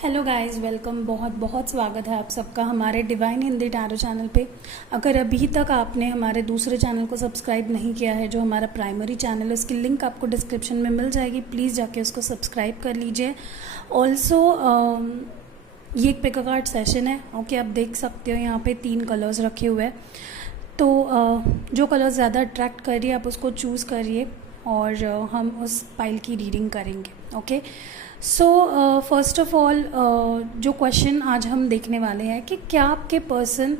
Hello guys, welcome. बहुत बहुत स्वागत है आप सबका हमारे डिवाइन हिंदी टैरो चैनल पे। अगर अभी तक आपने हमारे दूसरे चैनल को सब्सक्राइब नहीं किया है, जो हमारा प्राइमरी चैनल है, उसकी लिंक आपको डिस्क्रिप्शन में मिल जाएगी। प्लीज़ जाके उसको सब्सक्राइब कर लीजिए। ऑल्सो ये एक पिक कार्ड सेशन है। ओके, आप देख सकते हो यहाँ पे 3 कलर्स रखे हुए हैं। तो जो कलर ज़्यादा अट्रैक्ट करिए आप उसको चूज़ करिए और हम उस पाइल की रीडिंग करेंगे। Okay, so first of all जो क्वेश्चन आज हम देखने वाले हैं कि क्या आपके पर्सन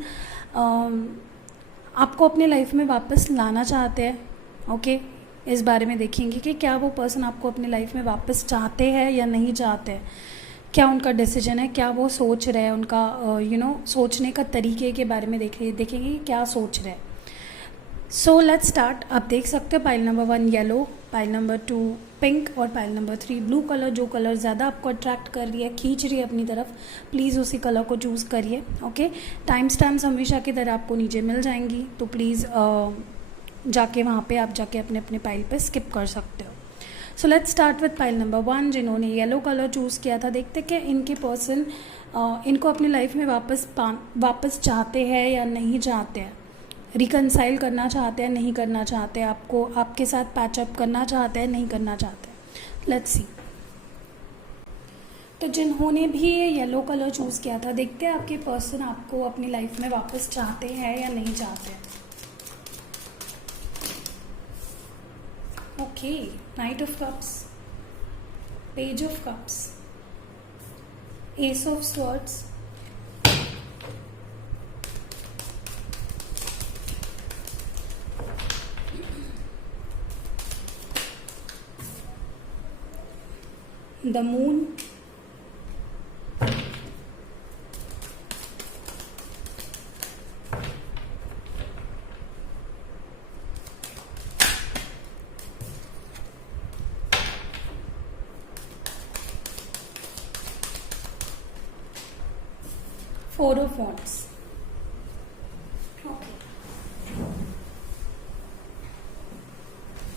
आपको अपने लाइफ में वापस लाना चाहते हैं। ओके, इस बारे में देखेंगे कि क्या वो पर्सन आपको अपने लाइफ में वापस चाहते हैं या नहीं चाहते हैं, क्या उनका डिसीजन है, क्या वो सोच रहे हैं, उनका सोचने का तरीके के बारे में देखेंगे कि क्या सोच रहे हैं। So let's start. आप देख सकते हो pile number 1 yellow, pile number 2 pink और पाइल नंबर 3 ब्लू कलर। जो कलर ज़्यादा आपको अट्रैक्ट कर रही है, खींच रही है अपनी तरफ, प्लीज़ उसी कलर को चूज़ करिए। ओके, टाइम स्टैम्प्स हमेशा की तरह आपको नीचे मिल जाएंगी, तो प्लीज़ जाके वहाँ पे आप जाके अपने अपने पाइल पे स्किप कर सकते हो। So let's start with pile number 1। जिन्होंने येलो कलर चूज़ किया था, देखते कि इनके पर्सन इनको अपनी लाइफ में वापस चाहते हैं या नहीं चाहते हैं, रिकनसाइल करना चाहते हैं नहीं करना चाहते, आपको आपके साथ पैचअप करना चाहते हैं नहीं करना चाहते। Let's see. तो जिन्होंने भी ये येलो कलर चूज़ किया था, देखते हैं आपके पर्सन आपको अपनी लाइफ में वापस चाहते हैं या नहीं चाहते हैं। Okay, night of cups, page of cups, S of swords, the moon, four of wands.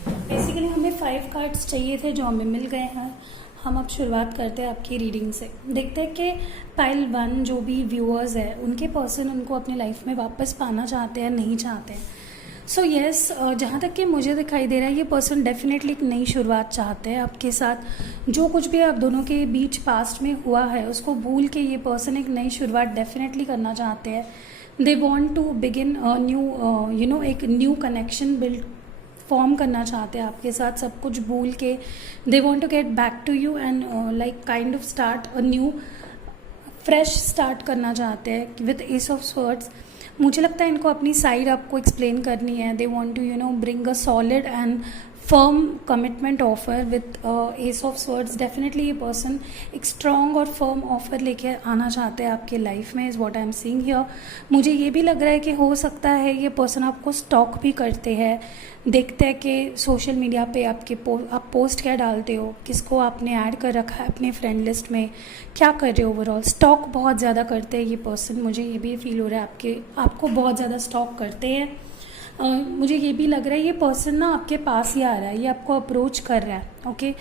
Basically हमें 5 कार्ड्स चाहिए थे जो हमें मिल गए हैं। हम अब शुरुआत करते हैं आपकी रीडिंग से। देखते हैं कि पाइल 1 जो भी व्यूअर्स है, उनके पर्सन उनको अपनी लाइफ में वापस पाना चाहते हैं नहीं चाहते हैं। सो येस, जहाँ तक कि मुझे दिखाई दे रहा है, ये पर्सन डेफिनेटली एक नई शुरुआत चाहते हैं आपके साथ। जो कुछ भी आप दोनों के बीच पास्ट में हुआ है उसको भूल के ये पर्सन एक नई शुरुआत डेफिनेटली करना चाहते हैं। They want to begin new एक न्यू कनेक्शन बिल्ड फॉर्म करना चाहते हैं आपके साथ, सब कुछ भूल के। They want to get back to you and like kind of start a new fresh start करना चाहते हैं विथ एस ऑफ स्वॉर्ड्स। मुझे लगता है इनको अपनी साइड आपको एक्सप्लेन करनी है। They want to bring a solid and firm commitment offer with ace of swords. Definitely ये पर्सन एक स्ट्रॉन्ग और फर्म ऑफर लेके आना चाहते हैं आपके लाइफ में, is what I am seeing here. मुझे ये भी लग रहा है कि हो सकता है ये पर्सन आपको स्टॉक भी करते हैं। देखते हैं कि सोशल मीडिया पे आप पोस्ट क्या डालते हो, किसको आपने ऐड कर रखा है अपने फ्रेंड लिस्ट में, क्या कर रहे हो। ओवरऑल स्टॉक बहुत ज़्यादा करते हैं ये पर्सन। मुझे ये भी फील हो रहा है आपको बहुत ज़्यादा स्टॉक करते हैं। मुझे ये भी लग रहा है ये पर्सन ना आपके पास ही आ रहा है, ये आपको अप्रोच कर रहा है। ओके,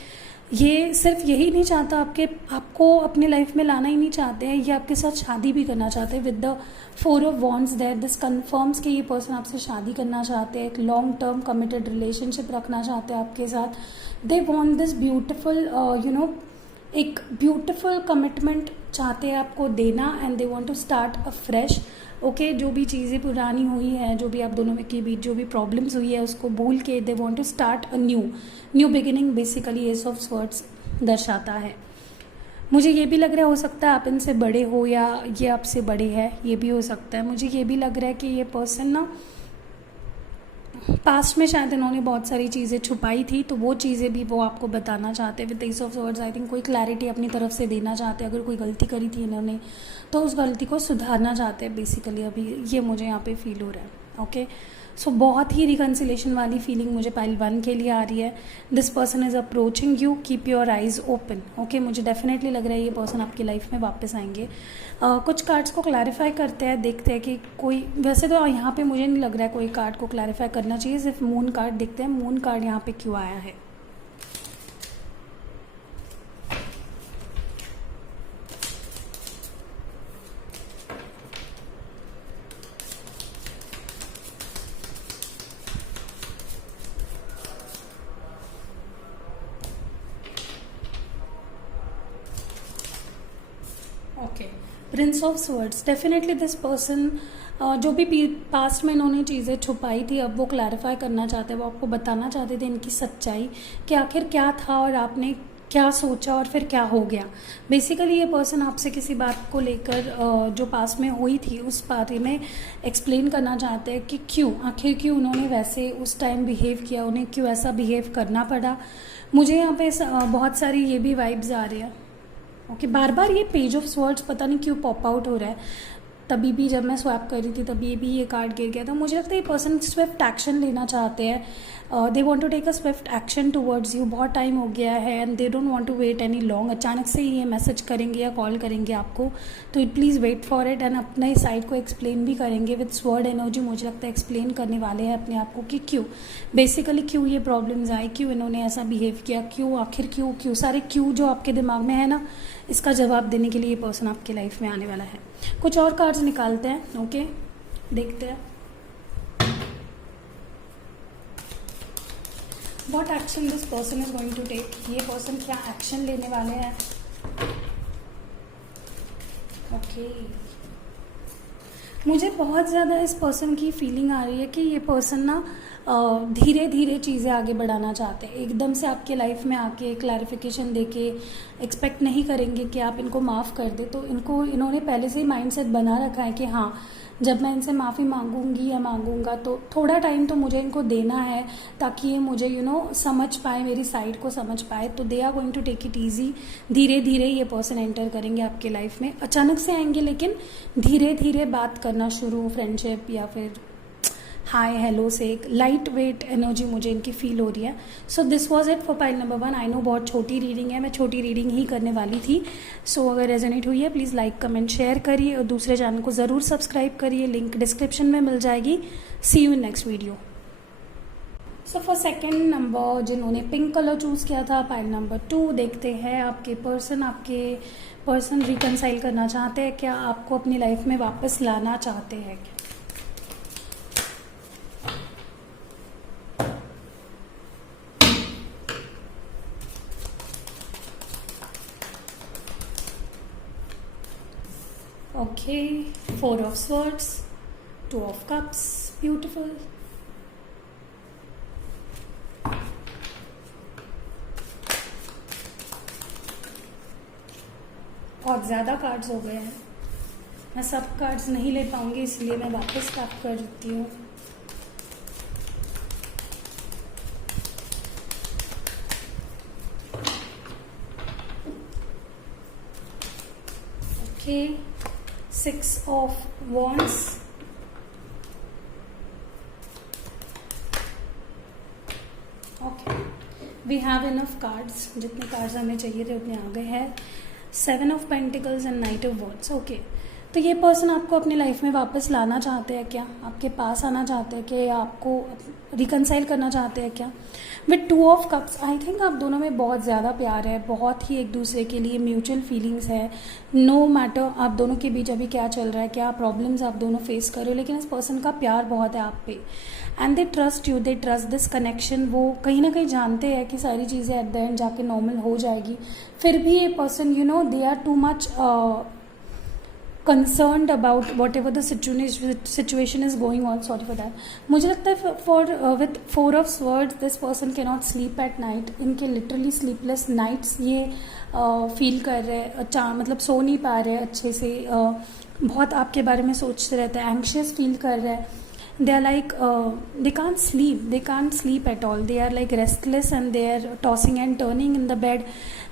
ये सिर्फ यही नहीं चाहता आपको अपने लाइफ में लाना ही नहीं चाहते हैं, ये आपके साथ शादी भी करना चाहते हैं। With the 4 of wands there, this confirms कि ये पर्सन आपसे शादी करना चाहते हैं, एक लॉन्ग टर्म कमिटेड रिलेशनशिप रखना चाहते हैं आपके साथ। दे वॉन्ट दिस ब्यूटिफुल एक ब्यूटिफुल कमिटमेंट चाहते हैं आपको देना, and they want to start a fresh. Okay, जो भी चीज़ें पुरानी हुई हैं, जो भी आप दोनों के बीच जो भी प्रॉब्लम्स हुई है, उसको भूल के they want to start a new beginning. Basically ace of swords दर्शाता है। मुझे ये भी लग रहा हो सकता है आप इनसे बड़े हो या ये आपसे बड़े हैं, ये भी हो सकता है। मुझे ये भी लग रहा है कि ये पर्सन ना पास्ट में शायद इन्होंने बहुत सारी चीज़ें छुपाई थी, तो वो चीज़ें भी वो आपको बताना चाहते हैं। With S of swords I think कोई क्लैरिटी अपनी तरफ से देना चाहते हैं। अगर कोई गलती करी थी इन्होंने तो उस गलती को सुधारना चाहते हैं बेसिकली, अभी ये मुझे यहाँ पे फील हो रहा है। ओके, सो बहुत ही रिकन्सिलेशन वाली फीलिंग मुझे पाइल 1 के लिए आ रही है। This person is approaching you, keep your eyes open. Okay, मुझे डेफिनेटली लग रहा है ये पर्सन आपकी लाइफ में वापस आएंगे। कुछ कार्ड्स को क्लैरिफाई करते हैं, देखते हैं कि कोई, वैसे तो यहाँ पे मुझे नहीं लग रहा है कोई कार्ड को क्लैरिफाई करना चाहिए, सिर्फ मून कार्ड देखते हैं मून कार्ड यहाँ पे क्यों आया है। Prince of swords, definitely this person जो भी पास्ट में इन्होंने चीज़ें छुपाई थी अब वो क्लैरिफाई करना चाहते हैं, वो आपको बताना चाहते थे इनकी सच्चाई कि आखिर क्या था और आपने क्या सोचा और फिर क्या हो गया। बेसिकली ये पर्सन आपसे किसी बात को लेकर जो पास में हुई थी उस बारे में एक्सप्लेन करना चाहते हैं कि क्यों, आखिर क्यों उन्होंने वैसे उस टाइम बिहेव किया, उन्हें क्यों ऐसा बिहेव करना पड़ा। मुझे यहाँ पे बहुत सारी ये भी वाइब्स आ रही है। ओके, बार बार ये पेज ऑफ स्वर्ड्स पता नहीं क्यों पॉप आउट हो रहा है। तभी भी जब मैं स्वैप कर रही थी तभी भी ये कार्ड गिर गया था। मुझे लगता है ये पर्सन स्विफ्ट एक्शन लेना चाहते हैं, they want to take a swift action towards you. बहुत टाइम हो गया है and they don't want to wait any long. अचानक से ही ये मैसेज करेंगे या कॉल करेंगे आपको, तो please wait for it and अपने साइड को एक्सप्लेन भी करेंगे विद स्वर्ड एनर्जी। मुझे लगता है एक्सप्लेन करने वाले हैं अपने आप को कि क्यों, बेसिकली क्यों ये प्रॉब्लम्स आई, क्यों इन्होंने ऐसा बिहेव किया, क्यों, आखिर क्यों, क्यों सारे क्यों जो आपके दिमाग में है ना, इसका जवाब देने के लिए ये पर्सन आपके लाइफ में आने वाला है। कुछ और कार्ड्स निकालते हैं। ओके, देखते हैं what action this person is going to take. ये पर्सन क्या एक्शन लेने वाले हैं। ओके, मुझे बहुत ज़्यादा इस पर्सन की फीलिंग आ रही है कि ये पर्सन ना धीरे धीरे चीज़ें आगे बढ़ाना चाहते हैं। एकदम से आपके लाइफ में आके क्लैरिफिकेशन देके एक्सपेक्ट नहीं करेंगे कि आप इनको माफ़ कर दे। तो इन्होंने पहले से ही माइंडसेट बना रखा है कि हाँ, जब मैं इनसे माफ़ी मांगूंगी या मांगूंगा तो थोड़ा टाइम तो मुझे इनको देना है ताकि ये मुझे समझ पाए, मेरी साइड को समझ पाए। तो they are going to take it easy. धीरे धीरे ये पर्सन एंटर करेंगे आपके लाइफ में। अचानक से आएंगे लेकिन धीरे धीरे बात करना शुरू, फ्रेंडशिप या फिर हाय हेलो से एक लाइट वेट एनर्जी मुझे इनकी फील हो रही है। So this was it for pile number 1। I know बहुत छोटी रीडिंग है, मैं छोटी रीडिंग ही करने वाली थी। सो अगर रेजोनेट हुई है प्लीज़ लाइक कमेंट शेयर करिए और दूसरे चैनल को ज़रूर सब्सक्राइब करिए, लिंक डिस्क्रिप्शन में मिल जाएगी। See you in next video. So for second number जिन्होंने पिंक कलर चूज़ किया था, पाइल नंबर 2, देखते हैं आपके पर्सन रिकनसाइल करना चाहते हैं क्या, आपको अपनी लाइफ में वापस लाना चाहते हैं क्या। Okay, 4 of swords, 2 of cups, beautiful. बहुत ज़्यादा कार्ड्स हो गए हैं, मैं सब कार्ड्स नहीं ले पाऊंगी इसलिए मैं वापस स्टार्ट कर देती हूँ। Okay, 6 of wands, okay, we have enough cards, जितने कार्ड्स हमें चाहिए थे उतने आ गए हैं। 7 of pentacles and knight of wands। Okay, तो ये पर्सन आपको अपनी लाइफ में वापस लाना चाहते हैं क्या, आपके पास आना चाहते हैं कि आपको रिकनसाइल करना चाहते हैं क्या। With 2 of cups, I think आप दोनों में बहुत ज़्यादा प्यार है, बहुत ही एक दूसरे के लिए म्यूचुअल फीलिंग्स है। नो मैटर आप दोनों के बीच अभी क्या चल रहा है, क्या प्रॉब्लम्स आप दोनों फेस कर रहे हो, लेकिन इस पर्सन का प्यार बहुत है आप पे and they trust you, they trust this connection. वो कहीं ना कहीं जानते हैं कि सारी चीज़ें एट द एंड जाके नॉर्मल हो जाएगी। फिर भी ये person they are too much concerned about whatever the situation is going on. Sorry for that. मुझे लगता है with 4 of swords this person cannot sleep at night. इनके literally sleepless nights ये फील कर रहे हैं, मतलब सो नहीं पा रहे अच्छे से, बहुत आपके बारे में सोचते रहते हैं, एंग्शियस फील कर रहे हैं। they are like they can't sleep at all. They are like restless and they are tossing and turning in the bed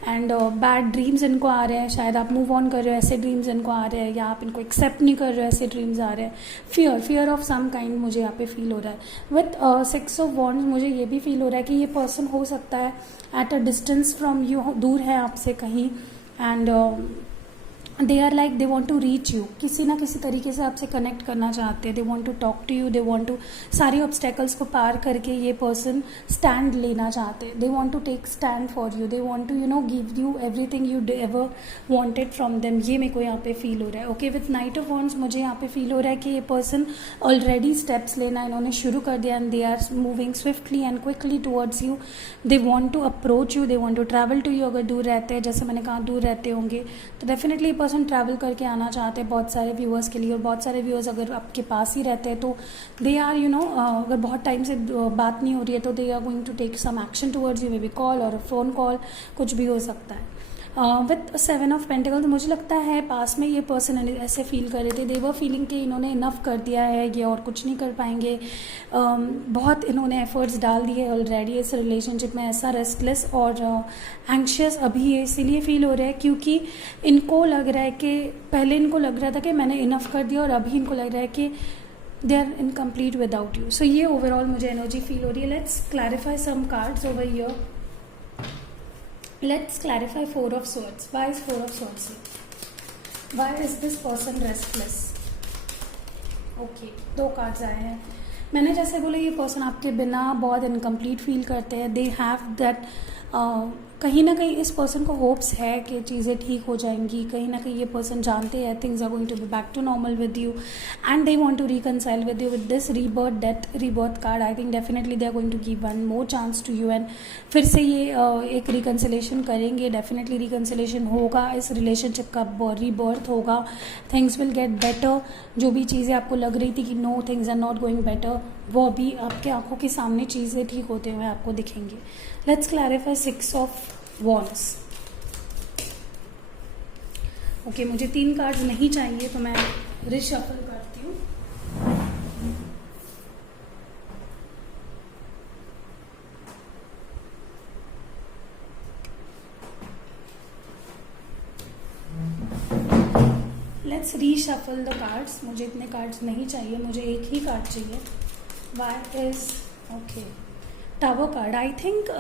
and bad dreams इनको आ रहे हैं। शायद आप मूव ऑन कर रहे हो ऐसे ड्रीम्स इनको आ रहे हैं, या आप इनको एक्सेप्ट नहीं कर रहे हो ऐसे ड्रीम्स आ रहे हैं। फियर ऑफ सम काइंड मुझे यहाँ पे फील हो रहा है। विथ 6 of wands मुझे ये भी फील हो रहा है कि ये पर्सन हो सकता है at a distance from you, दूर है आपसे कहीं, and they are like they want to reach you, किसी ना किसी तरीके से आपसे कनेक्ट करना चाहते हैं। They want to talk to you, they want to सारी ऑब्स्टेकल्स को पार करके ये पर्सन स्टैंड लेना चाहते हैं। They want to take stand for you, they want to give you everything you ever wanted from them. ये मेरे को यहाँ पे फील हो रहा है। Okay, with knight of wands मुझे यहाँ पे फील हो रहा है कि ये पर्सन ऑलरेडी स्टेप्स लेना इन्होंने शुरू कर दिया and they are moving swiftly and quickly towards you. They want to approach you, they want to travel to you. अगर दूर रहते हैं, जैसे मैंने कहा दूर रहते होंगे, तो डेफिनेटली पर्सन ट्रैवल करके आना चाहते हैं बहुत सारे व्यूअर्स के लिए, और बहुत सारे व्यूअर्स अगर आपके पास ही रहते हैं तो दे आर अगर बहुत टाइम से बात नहीं हो रही है तो they are going to take some action towards you, maybe call और फ़ोन कॉल, कुछ भी हो सकता है। विथ 7 ऑफ पेंटिकल, तो मुझे लगता है पास में ये पर्सन ऐसे फील कर रहे थे, दे वर फीलिंग कि इन्होंने इनफ कर दिया है, ये और कुछ नहीं कर पाएंगे। बहुत इन्होंने एफर्ट्स डाल दिए ऑलरेडी इस रिलेशनशिप में, ऐसा रेस्टलेस और एंग्शियस अभी ये इसीलिए फील हो रहा है क्योंकि इनको लग रहा है कि पहले इनको लग रहा था कि मैंने इनफ कर दिया, और अभी इनको लग रहा है कि they are incomplete without you. So ये ओवरऑल मुझे एनर्जी फील हो रही है। Let's clarify some cards over here. Let's clarify 4 of Swords. Why is 4 of Swords here? Why is this person restless? Okay, 2 cards आए हैं। मैंने जैसे बोला ये पर्सन आपके बिना बहुत इनकम्प्लीट फील करते हैं। दे हैव दैट, कहीं ना कहीं इस पर्सन को होप्स है कि चीज़ें ठीक हो जाएंगी। कहीं ना कहीं ये पर्सन जानते हैं things are going to be back to normal with you and they want to reconcile with you. With this rebirth death rebirth card, I think definitely they are going to give one more chance to you and फिर से ये एक reconciliation करेंगे। Definitely reconciliation होगा, इस relationship का rebirth होगा, things will get better. जो भी चीज़ें आपको लग रही थी कि no things are not going better, वो अभी आपके आंखों के सामने चीज़ें ठीक होते हुए आपको दिखेंगे। Let's clarify 6 of Wands। Okay, मुझे 3 कार्ड्स नहीं चाहिए तो मैं रिशफल करती हूँ। Let's reshuffle the cards. मुझे इतने कार्ड्स नहीं चाहिए, मुझे एक ही कार्ड चाहिए। Why is okay tower card. I think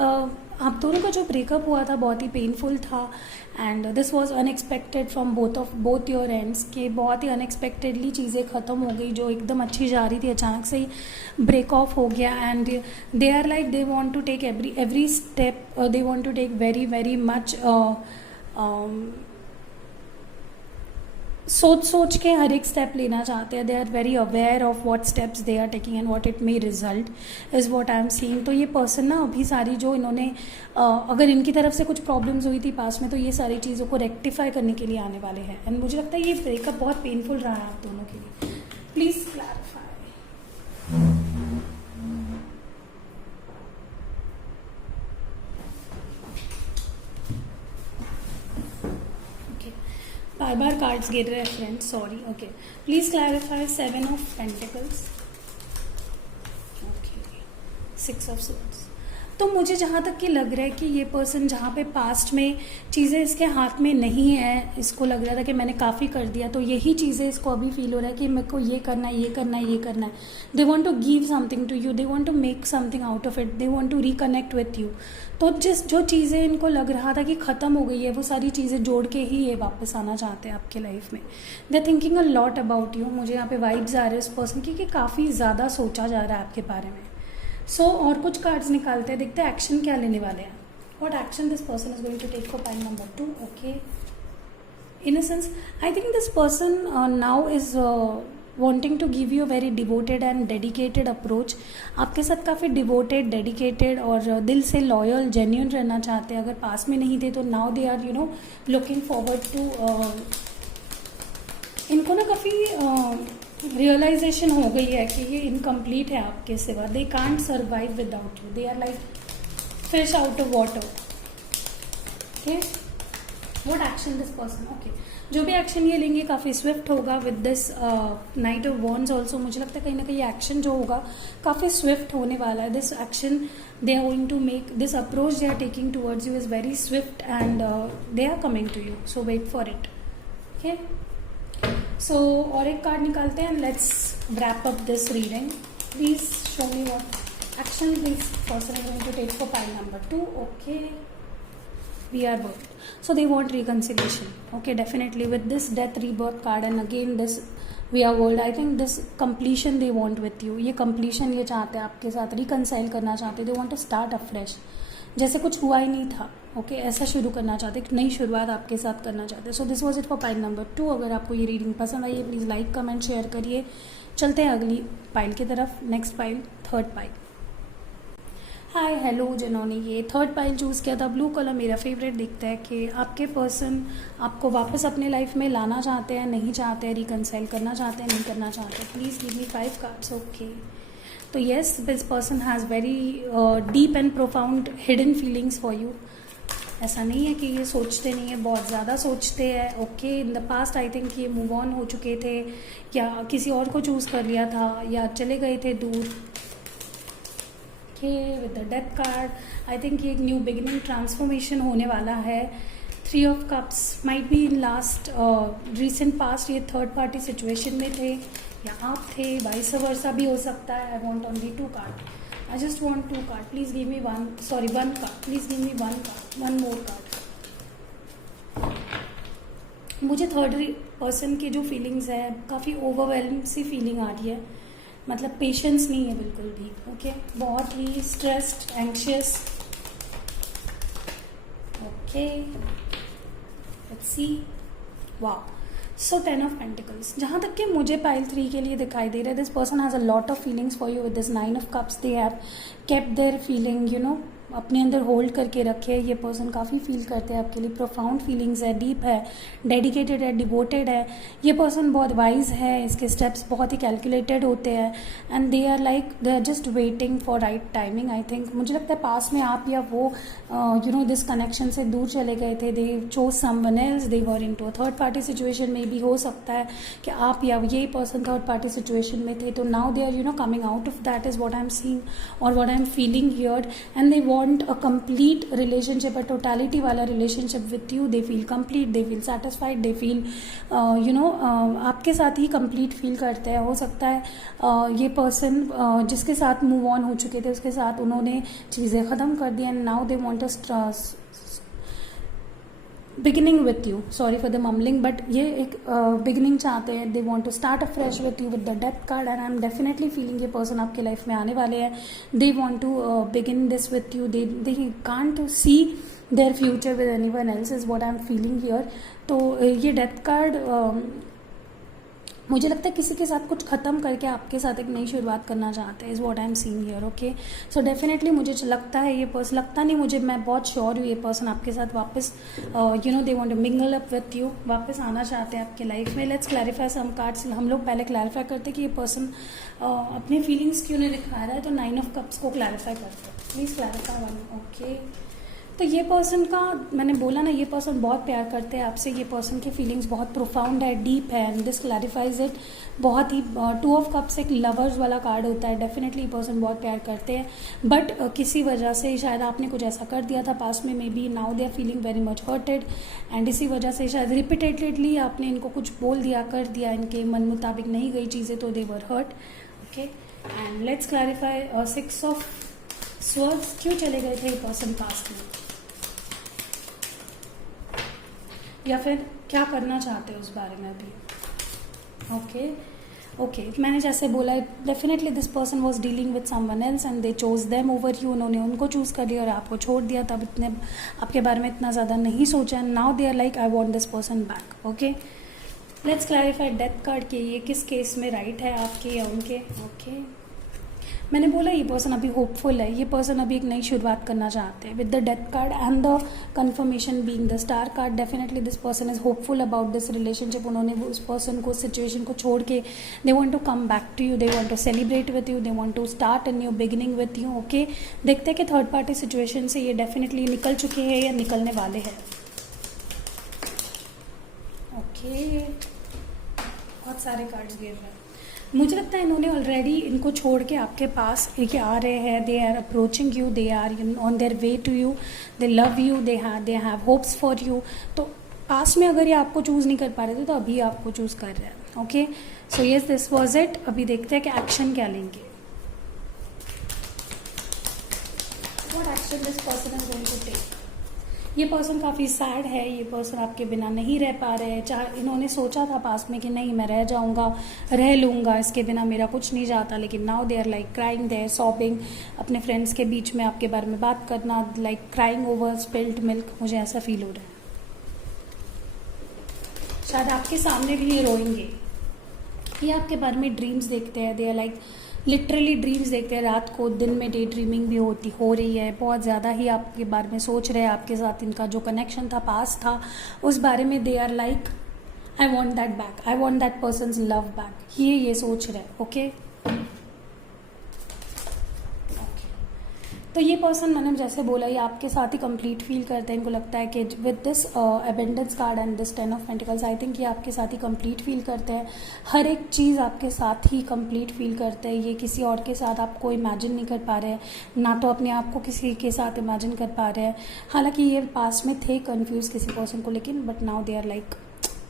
आप दोनों का जो ब्रेकअप हुआ था बहुत ही पेनफुल था and this was unexpected from both your ends, के बहुत ही अनएक्सपेक्टेडली चीज़ें ख़त्म हो गई। जो एकदम अच्छी जा रही थी अचानक से ही ब्रेक ऑफ हो गया and they are like they want to take every step, they want to take very much, सोच के हर एक स्टेप लेना चाहते हैं। They are very aware of what steps they are taking and what it may result is what I am seeing. तो ये person ना अभी सारी जो इन्होंने अगर इनकी तरफ से कुछ प्रॉब्लम्स हुई थी पास में तो ये सारी चीज़ों को रेक्टिफाई करने के लिए आने वाले हैं एंड मुझे लगता है ये ब्रेकअप बहुत पेनफुल रहा है आप दोनों के लिए। Please clarify. Bar bar cards गिर रहे हैं friends, sorry. Okay, please clarify 7 of pentacles, okay 6 of swords. तो मुझे जहाँ तक कि लग रहा है कि ये पर्सन जहाँ पे पास्ट में चीज़ें इसके हाथ में नहीं है, इसको लग रहा था कि मैंने काफ़ी कर दिया, तो यही चीज़ें इसको अभी फील हो रहा है कि मेरे को ये करना है, ये करना है, ये करना है। They want to give something to you, they want to make something out of it, they want to reconnect with you. तो जो चीज़ें इनको लग रहा था कि ख़त्म हो गई है वो सारी चीज़ें जोड़ के ही ये वापस आना चाहते हैं आपके लाइफ में। They are thinking a lot about you. मुझे यहाँ पे वाइब्स आ रहे हैं इस पर्सन की कि काफ़ी ज़्यादा सोचा जा रहा है आपके बारे में। और कुछ कार्ड्स निकालते हैं, देखते हैं एक्शन क्या लेने वाले हैं। What action this person is going to take for pile number 2। Okay, in a sense I think this person now is wanting to give you a very devoted and dedicated approach। आपके साथ काफ़ी devoted, dedicated और दिल से loyal, genuine रहना चाहते हैं। अगर पास में नहीं थे तो now they are looking forward to, इनको ना काफ़ी रियलाइजेशन हो गई है कि ये इनकम्प्लीट है आपके सिवा। They can't survive without you, they are like fish out of water. Okay, what action this person, okay जो भी एक्शन ये लेंगे काफ़ी स्विफ्ट होगा। With this knight of wands also मुझे लगता है कहीं ना कहीं एक्शन जो होगा काफ़ी स्विफ्ट होने वाला है। This action they are going to make, this approach they are taking towards you is very swift and they are coming to you, so wait for it. Okay, so और एक card निकालते हैं and let's wrap up this reading. Please show me what action this person is going to take for pile number 2. Okay, we are good. So they want reconciliation. Okay, definitely with this death rebirth card and again this we are world, I think this completion they want with you. ये completion ये चाहते हैं आपके साथ, reconcile करना चाहते हैं, they want to start afresh, जैसे कुछ हुआ ही नहीं था। ओके, ऐसा शुरू करना चाहते, एक नई शुरुआत आपके साथ करना चाहते। So this was it for pile number 2। अगर आपको ये रीडिंग पसंद आई है प्लीज़ लाइक, कमेंट, शेयर करिए। चलते हैं अगली पाइल की तरफ। Next pile, third pile. Hi hello, जिन्होंने ये थर्ड पाइल चूज़ किया था, ब्लू कलर मेरा फेवरेट दिखता है कि आपके पर्सन आपको वापस अपने लाइफ में लाना चाहते हैं, नहीं चाहते हैं, रिकनसाइल करना चाहते हैं, नहीं करना चाहते। Please give me 5 cards. Okay, तो yes, this person has very deep and profound hidden feelings for you. ऐसा नहीं है कि ये सोचते नहीं है, बहुत ज़्यादा सोचते हैं। Okay, in the past I think ये मूव ऑन हो चुके थे, या किसी और को चूज़ कर लिया था, या चले गए थे दूर। With the death card I think ये एक न्यू बिगिनिंग, ट्रांसफॉर्मेशन होने वाला है। 3 of cups might be in last recent past ये थर्ड पार्टी सिचुएशन में थे, या आप थे, वाइस वर्सा भी हो सकता है। I want only 2 card. I just want 2 card. Please give me 1 card. Please give me 1 card, 1 more card. मुझे थर्ड पर्सन की जो फीलिंग्स है, काफ़ी ओवरवेलम सी फीलिंग आ रही है, मतलब पेशेंस नहीं है बिल्कुल भी। ओके, बहुत ही stressed, anxious. Okay, let's see. वाह, सो 10 ऑफ पेंटिकल्स। जहाँ तक कि मुझे पाइल 3 के लिए दिखाई दे रहा है, this person has a lot of feelings for you. With this 9 of cups they have kept their feeling, अपने अंदर होल्ड करके रखे। ये पर्सन काफ़ी फील करते हैं आपके लिए, प्रोफाउंड फीलिंग्स है, डीप है, डेडिकेटेड है, डिवोटेड है। ये पर्सन बहुत वाइज है, इसके स्टेप्स बहुत ही कैलकुलेटेड होते हैं, and they are just waiting for right timing. I think मुझे लगता है पास में आप या वो दिस कनेक्शन से दूर चले गए थे। They chose someone else, they were into a third party situation में भी हो सकता है कि आप या ये पर्सन थर्ड पार्टी सिचुएशन में थे। तो now they are coming out of that is what I am seeing और what I am feeling here, and they want a complete relationship, a totality वाला relationship with you. They feel complete, they feel satisfied, they feel आपके साथ ही complete feel करते हैं। हो सकता है ये person जिसके साथ move on हो चुके थे, उसके साथ उन्होंने चीज़ें ख़त्म कर दी, and now they want a beginning with you. Sorry for the mumbling, but ये एक बिगिनिंग चाहते हैं। They want to start a fresh with you with the death card, and I am definitely feeling ये person आपके life में आने वाले हैं। They want to begin this with you. They can't see their future with anyone else is what I am feeling here. तो ये death card मुझे लगता है किसी के साथ कुछ ख़त्म करके आपके साथ एक नई शुरुआत करना चाहते हैं, is what I am seeing here. Okay, so definitely मुझे लगता है ये पर्सन, लगता नहीं मुझे, मैं बहुत श्योर हूँ ये पर्सन आपके साथ वापस they want to mingle up with you, वापस आना चाहते हैं आपके लाइफ में। Let's clarify some cards. हम लोग पहले क्लैरिफाई करते हैं कि ये पर्सन अपनी फीलिंग्स क्यों नहीं दिखा रहा है, तो 9 ऑफ कप्स को क्लैरिफाई करते हैं। Please clarify one. ओके, तो ये पर्सन का, मैंने बोला ना, ये पर्सन बहुत प्यार करते हैं आपसे। ये पर्सन की फीलिंग्स बहुत प्रोफाउंड है, डीप है, एंड दिस क्लैरिफाइज इट। बहुत ही 2 ऑफ कप्स एक लवर्स वाला कार्ड होता है। डेफिनेटली ये पर्सन बहुत प्यार करते हैं, बट किसी वजह से शायद आपने कुछ ऐसा कर दिया था पास में, may be now they are feeling very much hurted, and इसी वजह से शायद रिपीटेडली आपने इनको कुछ बोल दिया, कर दिया, इनके मन मुताबिक नहीं गई चीज़ें, तो they were hurt. Okay, and let's clarify 6 of swords. क्यों चले गए थे ये पर्सन पास्ट में, या फिर क्या करना चाहते हैं उस बारे में अभी। ओके, मैंने जैसे बोला, definitely this person was dealing with someone else and they chose them over you. उन्होंने उनको चूज़ कर लिया और आपको छोड़ दिया, तब इतने आपके बारे में इतना ज़्यादा नहीं सोचा, and now they are like I want this person back. Okay, let's clarify death card के ये किस केस में राइट है, आपके या उनके। ओके, मैंने बोला ये पर्सन अभी होपफुल है, ये पर्सन अभी एक नई शुरुआत करना चाहते हैं। With the death card and the confirmation being the star card, definitely this person is hopeful about this relationship. उन्होंने उस पर्सन को, सिचुएशन को छोड़ के they want to come back to you, they want to celebrate with you, they want to start a new beginning with you. Okay, देखते हैं कि third party situation से ये डेफिनेटली निकल चुके हैं या निकलने वाले हैं। ओके, बहुत सारे कार्ड्स गिर रहे हैं। मुझे लगता है इन्होंने ऑलरेडी इनको छोड़ के आपके पास ये आ रहे हैं। They are approaching you, they are on their way to you, they love you, they have hopes for you. तो पास में अगर ये आपको चूज़ नहीं कर पा रहे थे, तो अभी आपको चूज़ कर रहे हैं। Okay, so yes, this was it. अभी देखते हैं कि एक्शन क्या लेंगे। What action this person is going to take. ये पर्सन काफ़ी सैड है, ये पर्सन आपके बिना नहीं रह पा रहे हैं। चाहे इन्होंने सोचा था पास में कि नहीं मैं रह जाऊंगा, रह लूँगा, इसके बिना मेरा कुछ नहीं जाता, लेकिन now they are like crying, they are sobbing, अपने फ्रेंड्स के बीच में आपके बारे में बात करना, like crying over spilled milk. मुझे ऐसा फील हो रहा है, शायद आपके सामने भी ये रोएंगे। ये आपके बारे में ड्रीम्स देखते हैं। They are like literally dreams देखते हैं रात को, दिन में डे ड्रीमिंग भी हो रही है, बहुत ज़्यादा ही आपके बारे में सोच रहे हैं, आपके साथ इनका जो कनेक्शन था, पास था, उस बारे में they are like I want that back, I want that person's love back, ये सोच रहे हैं। ओके, तो ये पर्सन मैंने जैसे बोला ये आपके साथ ही कंप्लीट फील करते हैं। इनको लगता है कि with this abundance card and this 10 of pentacles, I think ये आपके साथ ही कंप्लीट फील करते हैं। हर एक चीज़ आपके साथ ही कंप्लीट फील करते हैं। ये किसी और के साथ आपको इमेजिन नहीं कर पा रहे हैं, ना तो अपने आप को किसी के साथ इमेजिन कर पा रहे हैं। हालांकि ये पास्ट में थे कन्फ्यूज किसी पर्सन को, लेकिन but now they are like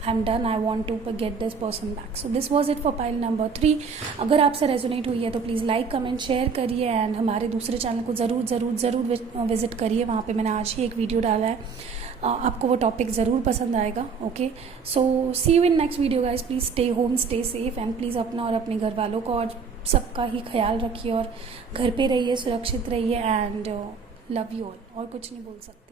I'm done, I want to get this person back. So this was it for pile number 3. अगर आपसे रेजोनेट हुई है तो प्लीज़ लाइक कमेंट शेयर करिए एंड हमारे दूसरे चैनल को ज़रूर विजिट करिए। वहाँ पे मैंने आज ही एक वीडियो डाला है, आपको वो टॉपिक ज़रूर पसंद आएगा। Okay, so see you in next video guys. Please stay home, stay safe and please अपना और अपने घर वालों का और सबका ही ख्याल रखिए और घर पे रहिए, सुरक्षित रहिए एंड लव यू ऑल। और कुछ नहीं बोल सकते।